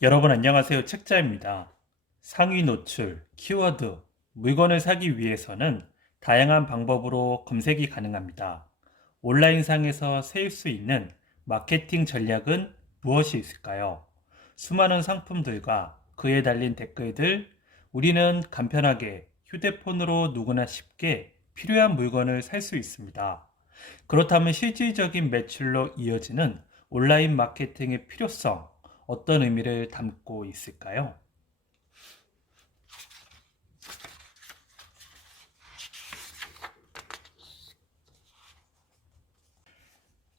여러분 안녕하세요. 책자입니다. 상위 노출, 키워드, 물건을 사기 위해서는 다양한 방법으로 검색이 가능합니다. 온라인상에서 세울 수 있는 마케팅 전략은 무엇이 있을까요? 수많은 상품들과 그에 달린 댓글들, 우리는 간편하게 휴대폰으로 누구나 쉽게 필요한 물건을 살 수 있습니다. 그렇다면 실질적인 매출로 이어지는 온라인 마케팅의 필요성, 어떤 의미를 담고 있을까요?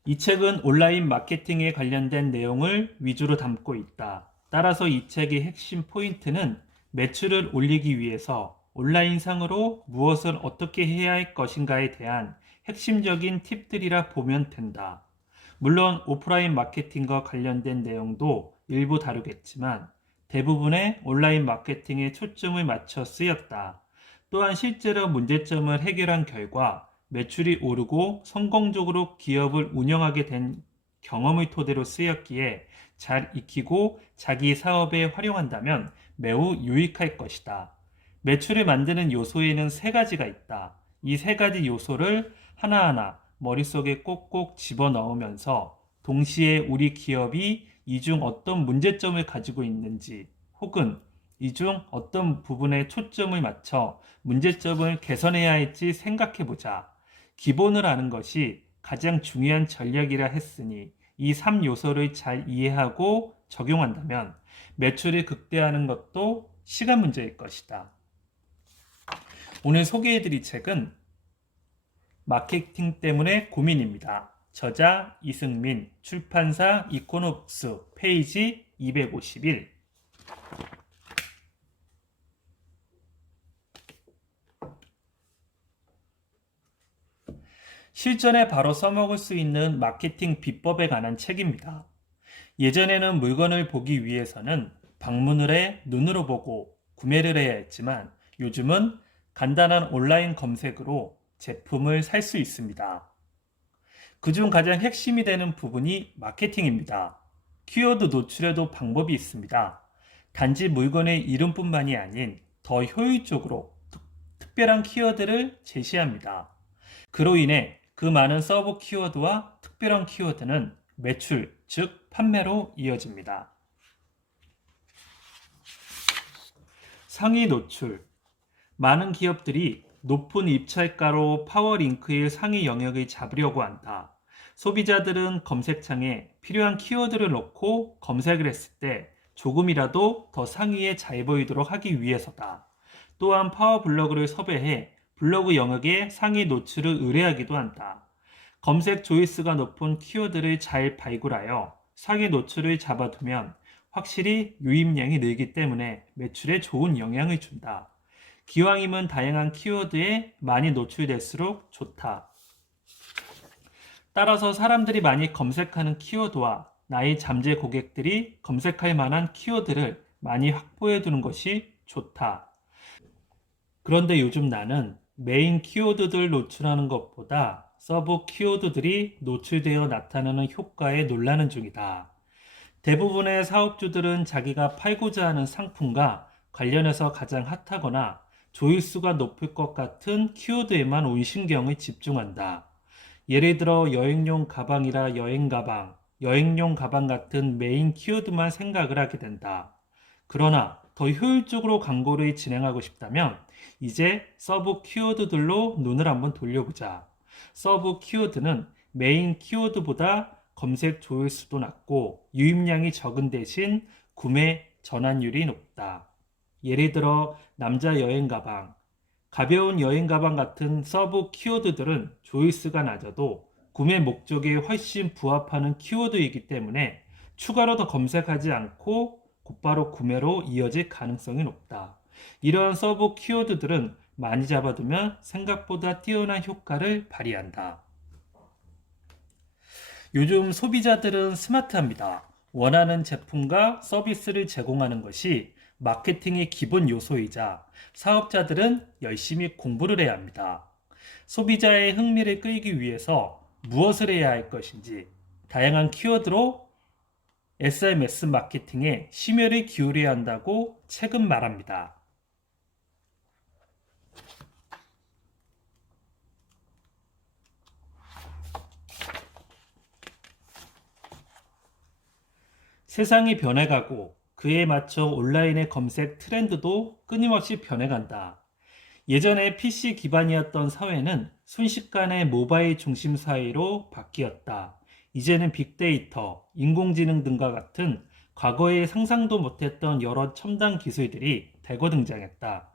이 책은 온라인 마케팅에 관련된 내용을 위주로 담고 있다. 따라서 이 책의 핵심 포인트는 매출을 올리기 위해서 온라인상으로 무엇을 어떻게 해야 할 것인가에 대한 핵심적인 팁들이라 보면 된다. 물론 오프라인 마케팅과 관련된 내용도 일부 다루겠지만 대부분의 온라인 마케팅에 초점을 맞춰 쓰였다. 또한 실제로 문제점을 해결한 결과 매출이 오르고 성공적으로 기업을 운영하게 된 경험을 토대로 쓰였기에 잘 익히고 자기 사업에 활용한다면 매우 유익할 것이다. 매출을 만드는 요소에는 세 가지가 있다. 이 세 가지 요소를 하나하나 머릿속에 꼭꼭 집어넣으면서 동시에 우리 기업이 이 중 어떤 문제점을 가지고 있는지 혹은 이 중 어떤 부분에 초점을 맞춰 문제점을 개선해야 할지 생각해 보자. 기본을 아는 것이 가장 중요한 전략이라 했으니 이 3요소를 잘 이해하고 적용한다면 매출을 극대화하는 것도 시간 문제일 것이다. 오늘 소개해드릴 책은 마케팅 때문에 고민입니다. 저자 이승민, 출판사 이코노북스, 페이지 251. 실전에 바로 써먹을 수 있는 마케팅 비법에 관한 책입니다. 예전에는 물건을 보기 위해서는 방문을 해 눈으로 보고 구매를 해야 했지만 요즘은 간단한 온라인 검색으로 제품을 살 수 있습니다. 그중 가장 핵심이 되는 부분이 마케팅입니다. 키워드 노출에도 방법이 있습니다. 단지 물건의 이름뿐만이 아닌 더 효율적으로 특별한 키워드를 제시합니다. 그로 인해 그 많은 서브 키워드와 특별한 키워드는 매출, 즉 판매로 이어집니다. 상위 노출. 많은 기업들이 높은 입찰가로 파워링크의 상위 영역을 잡으려고 한다. 소비자들은 검색창에 필요한 키워드를 넣고 검색을 했을 때 조금이라도 더 상위에 잘 보이도록 하기 위해서다. 또한 파워블로그를 섭외해 블로그 영역에 상위 노출을 의뢰하기도 한다. 검색 조회수가 높은 키워드를 잘 발굴하여 상위 노출을 잡아두면 확실히 유입량이 늘기 때문에 매출에 좋은 영향을 준다. 기왕이면 다양한 키워드에 많이 노출될수록 좋다. 따라서 사람들이 많이 검색하는 키워드와 나의 잠재 고객들이 검색할 만한 키워드를 많이 확보해 두는 것이 좋다. 그런데 요즘 나는 메인 키워드들 노출하는 것보다 서브 키워드들이 노출되어 나타나는 효과에 놀라는 중이다. 대부분의 사업주들은 자기가 팔고자 하는 상품과 관련해서 가장 핫하거나 조회수가 높을 것 같은 키워드에만 온 신경을 집중한다. 예를 들어 여행용 가방이라 여행 가방, 여행용 가방 같은 메인 키워드만 생각을 하게 된다. 그러나 더 효율적으로 광고를 진행하고 싶다면 이제 서브 키워드들로 눈을 한번 돌려보자. 서브 키워드는 메인 키워드보다 검색 조회수도 낮고 유입량이 적은 대신 구매 전환율이 높다. 예를 들어 남자 여행 가방, 가벼운 여행 가방 같은 서브 키워드들은 조회수가 낮아도 구매 목적에 훨씬 부합하는 키워드이기 때문에 추가로 더 검색하지 않고 곧바로 구매로 이어질 가능성이 높다. 이러한 서브 키워드들은 많이 잡아두면 생각보다 뛰어난 효과를 발휘한다. 요즘 소비자들은 스마트합니다. 원하는 제품과 서비스를 제공하는 것이 마케팅의 기본 요소이자 사업자들은 열심히 공부를 해야 합니다. 소비자의 흥미를 끌기 위해서 무엇을 해야 할 것인지 다양한 키워드로 SMS 마케팅에 심혈을 기울여야 한다고 책은 말합니다. 세상이 변해가고 그에 맞춰 온라인의 검색 트렌드도 끊임없이 변해간다. 예전에 PC 기반이었던 사회는 순식간에 모바일 중심 사회로 바뀌었다. 이제는 빅데이터, 인공지능 등과 같은 과거에 상상도 못했던 여러 첨단 기술들이 대거 등장했다.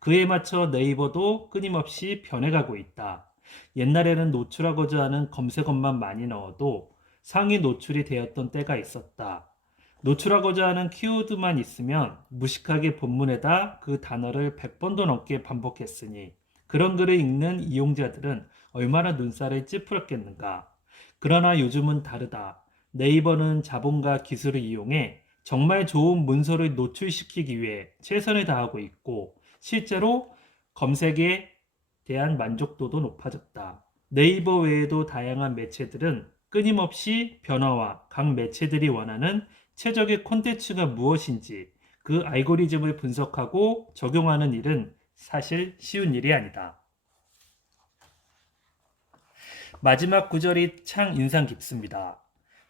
그에 맞춰 네이버도 끊임없이 변해가고 있다. 옛날에는 노출하고자 하는 검색어만 많이 넣어도 상위 노출이 되었던 때가 있었다. 노출하고자 하는 키워드만 있으면 무식하게 본문에다 그 단어를 100번도 넘게 반복했으니 그런 글을 읽는 이용자들은 얼마나 눈살을 찌푸렸겠는가. 그러나 요즘은 다르다. 네이버는 자본과 기술을 이용해 정말 좋은 문서를 노출시키기 위해 최선을 다하고 있고 실제로 검색에 대한 만족도도 높아졌다. 네이버 외에도 다양한 매체들은 끊임없이 변화와 각 매체들이 원하는 최적의 콘텐츠가 무엇인지 그 알고리즘을 분석하고 적용하는 일은 사실 쉬운 일이 아니다. 마지막 구절이 참 인상 깊습니다.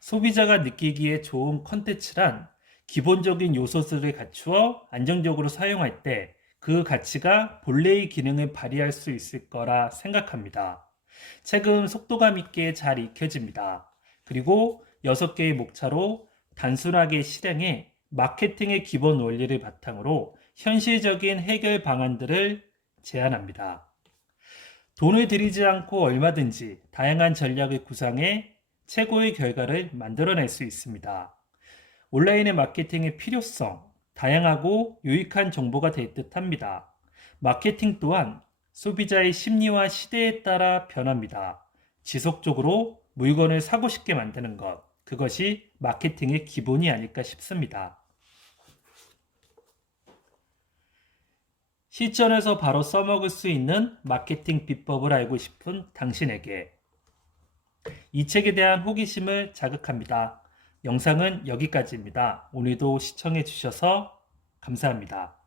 소비자가 느끼기에 좋은 콘텐츠란 기본적인 요소들을 갖추어 안정적으로 사용할 때 그 가치가 본래의 기능을 발휘할 수 있을 거라 생각합니다. 책은 속도감 있게 잘 읽혀집니다. 그리고 6개의 목차로 단순하게 실행해 마케팅의 기본 원리를 바탕으로 현실적인 해결 방안들을 제안합니다. 돈을 들이지 않고 얼마든지 다양한 전략을 구상해 최고의 결과를 만들어낼 수 있습니다. 온라인의 마케팅의 필요성, 다양하고 유익한 정보가 될 듯합니다. 마케팅 또한 소비자의 심리와 시대에 따라 변합니다. 지속적으로 물건을 사고 싶게 만드는 것, 그것이 마케팅의 기본이 아닐까 싶습니다. 실전에서 바로 써먹을 수 있는 마케팅 비법을 알고 싶은 당신에게 이 책에 대한 호기심을 자극합니다. 영상은 여기까지입니다. 오늘도 시청해 주셔서 감사합니다.